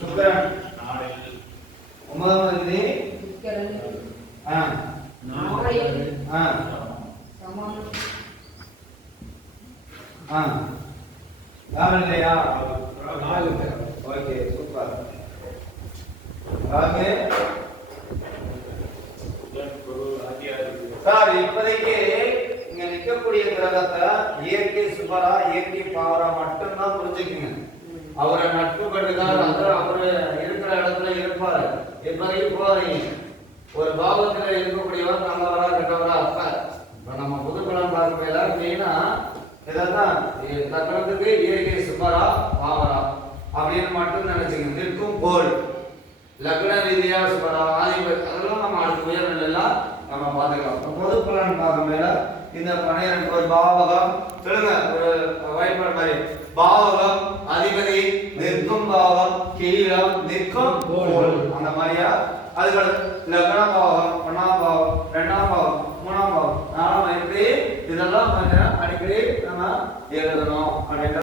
சுக்கிரன். ஒன்பதாம் தேதி இல்லையா? Okay super. சார் இப்போதைக்கு இங்க நிக்கக்கூடிய கிரகத்தை இயற்கை சுபரா இயற்கை பாவரா மட்டும்தான் புரிஞ்சுக்குங்க. அவரை நட்பு கட்டுக்கார் அவரு இருக்கிற இடத்துல இருப்பாரு. இப்போதைக்கு போறீங்க ஒரு பாவத்துல இருக்கக்கூடியவர் நல்லவரா கெட்டவரா அப்ப இப்ப நம்ம புது பலன் பார்க்கல மெயினா இதெல்லாம் தக்கணத்துக்கு இயற்கை சுபரா பாவரா அப்படின்னு மட்டும் நினைச்சுங்க. நிற்கும் கோள் லக்ன ரீதியா சுபரா ஆதிபதி அதெல்லாம் நம்ம அடுத்த உயர்நிலையெல்லாம் நம்ம பார்த்துக்கலாம். பொது பலன் பார்க்க மேல இந்த 12 ஒரு பாவகம் சொல்லுங்க ஒரு வாய்ப்பாடு மாதிரி பாவகம் அதிபதி நிற்கும் பாவம் கீழம் நிற்கும் கோள் அந்த மாதிரியா அதுக்கு லக்ன பாவம் 1ஆம் பாவம் 2ஆம் பாவம் 3ஆம் பாவம் 4ஆம் இப்படி இதெல்லாம் அடிக்கடி நம்ம எழுதணும் அப்படின்ற